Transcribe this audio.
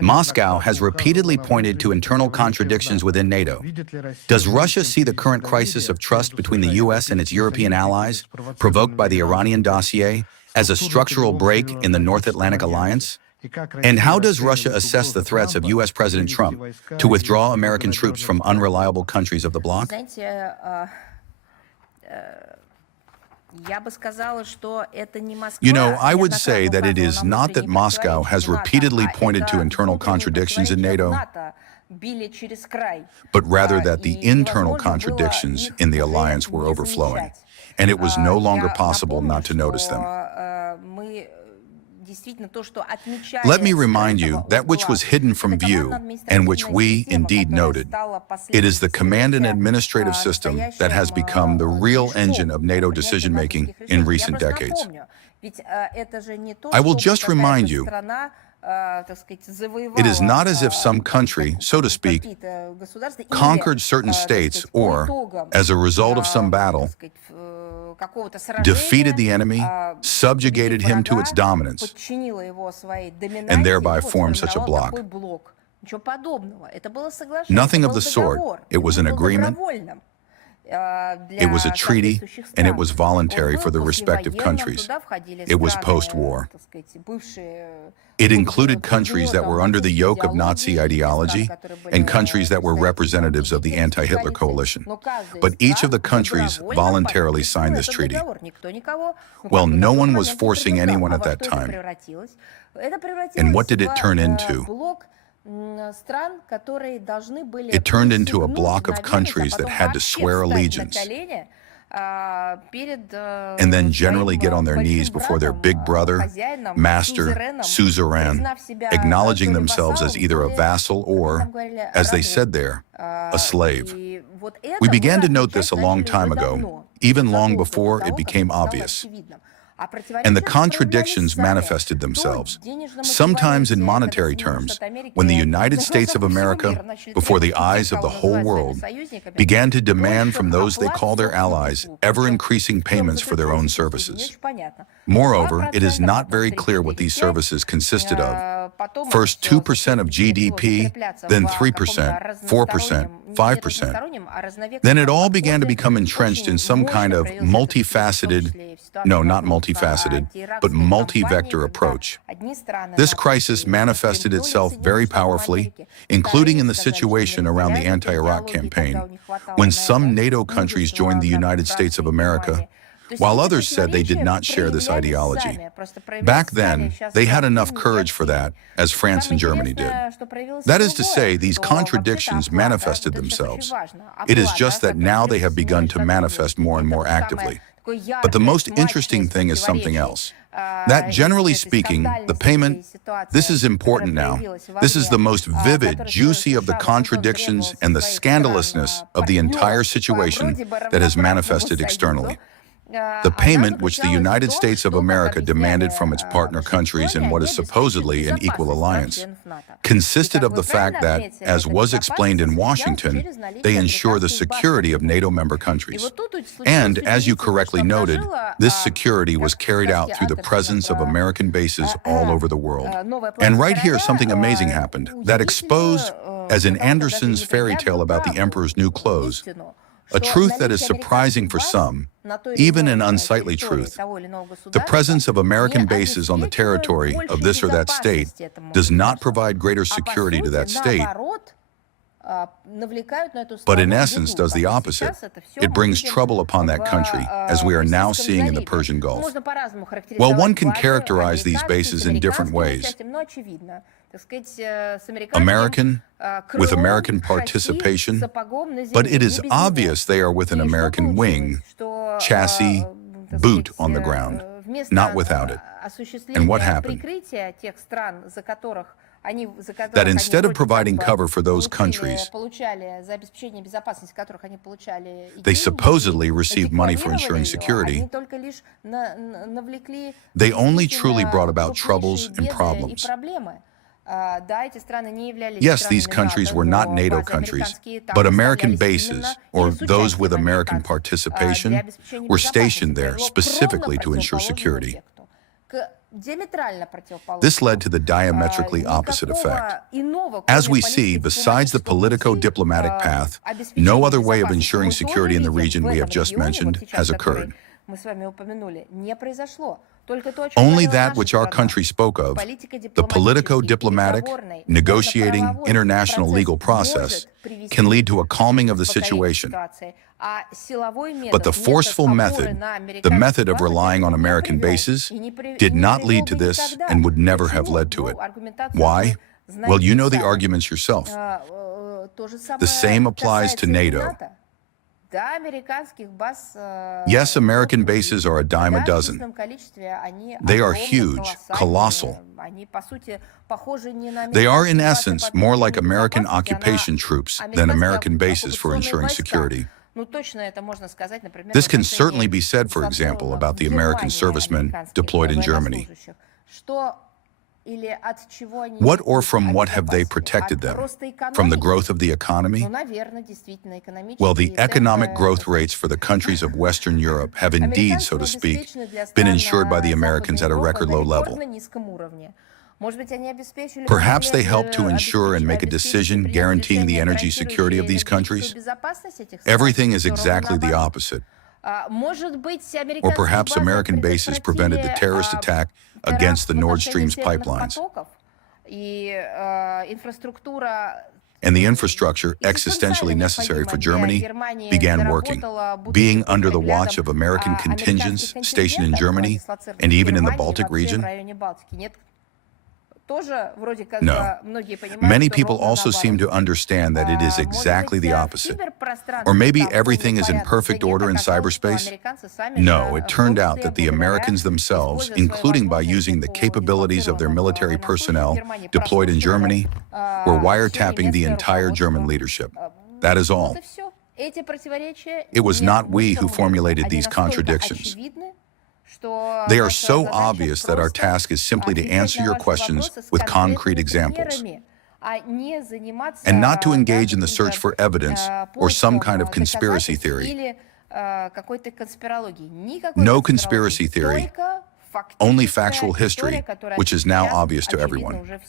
Moscow has repeatedly pointed to internal contradictions within NATO. Does Russia see the current crisis of trust between the US and its European allies, provoked by the Iranian dossier, as a structural break in the North Atlantic alliance? And how does Russia assess the threats of US President Trump to withdraw American troops from unreliable countries of the bloc? You know, I would say that it is not that Moscow has repeatedly pointed to internal contradictions in NATO, but rather that the internal contradictions in the alliance were overflowing, and it was no longer possible not to notice them. Let me remind you that which was hidden from view, and which we indeed noted. It is the command and administrative system that has become the real engine of NATO decision-making in recent decades. I will just remind you, It is not as if some country, so to speak, conquered certain states or, as a result of some battle, defeated the enemy, subjugated him to its dominance, and thereby formed such a bloc. Nothing of the sort. It was an agreement, it was a treaty, and it was voluntary for the respective countries. It was post-war. It included countries that were under the yoke of Nazi ideology and countries that were representatives of the anti-Hitler coalition. But each of the countries voluntarily signed this treaty. Well, no one was forcing anyone at that time. And what did it turn into? It turned into a bloc of countries that had to swear allegiance and then generally get on their knees before their big brother, master, suzerain, acknowledging themselves as either a vassal or, as they said there, a slave. We began to note this a long time ago, even long before it became obvious. And the contradictions manifested themselves, sometimes in monetary terms, when the United States of America, before the eyes of the whole world, began to demand from those they call their allies ever-increasing payments for their own services. Moreover, it is not very clear what these services consisted of. First 2% of GDP, then 3%, 4%, 5%. Then it all began to become entrenched in some kind of multifaceted, no, not multifaceted, but multi-vector approach. This crisis manifested itself very powerfully, including in the situation around the anti-Iraq campaign, when some NATO countries joined the United States of America, while others said they did not share this ideology. Back then, they had enough courage for that, as France and Germany did. That is to say, these contradictions manifested themselves. It is just that now they have begun to manifest more and more actively. But the most interesting thing is something else. That, generally speaking, the payment, this is important now. This is the most vivid, juicy of the contradictions and the scandalousness of the entire situation that has manifested externally. The payment which the United States of America demanded from its partner countries in what is supposedly an equal alliance consisted of the fact that, as was explained in Washington, they ensure the security of NATO member countries. And, as you correctly noted, this security was carried out through the presence of American bases all over the world. And right here, something amazing happened that exposed, as in Andersen's fairy tale about the emperor's new clothes, a truth that is surprising for some, even an unsightly truth. The presence of American bases on the territory of this or that state does not provide greater security to that state, but in essence does the opposite. It brings trouble upon that country, as we are now seeing in the Persian Gulf. Well, one can characterize these bases in different ways. American, with American participation, but it is obvious they are with an American wing, chassis, boot on the ground, not without it. And what happened? That instead of providing cover for those countries, they supposedly received money for ensuring security. They only truly brought about troubles and problems. Yes, these countries were not NATO countries, but American bases, or those with American participation, were stationed there specifically to ensure security. This led to the diametrically opposite effect. As we see, besides the politico-diplomatic path, no other way of ensuring security in the region we have just mentioned has occurred. Only that which our country spoke of, the politico-diplomatic, negotiating, international legal process, can lead to a calming of the situation. But the forceful method, the method of relying on American bases, did not lead to this and would never have led to it. Why? Well, you know the arguments yourself. The same applies to NATO. Yes, American bases are a dime a dozen. They are huge, colossal. They are, in essence, more like American occupation troops than American bases for ensuring security. This can certainly be said, for example, about the American servicemen deployed in Germany. What or from what have they protected them? From the growth of the economy? Well, the economic growth rates for the countries of Western Europe have indeed, so to speak, been ensured by the Americans at a record low level. Perhaps they helped to ensure and make a decision guaranteeing the energy security of these countries? Everything is exactly the opposite. Or perhaps American bases prevented the terrorist attack against the Nord Stream's pipelines. And the infrastructure existentially necessary for Germany began working, being under the watch of American contingents stationed in Germany and even in the Baltic region. No. Many people also seem to understand that it is exactly the opposite. Or maybe everything is in perfect order in cyberspace? No, it turned out that the Americans themselves, including by using the capabilities of their military personnel deployed in Germany, were wiretapping the entire German leadership. That is all. It was not we who formulated these contradictions. They are so obvious that our task is simply to answer your questions with concrete examples, and not to engage in the search for evidence or some kind of conspiracy theory. No conspiracy theory, only factual history, which is now obvious to everyone.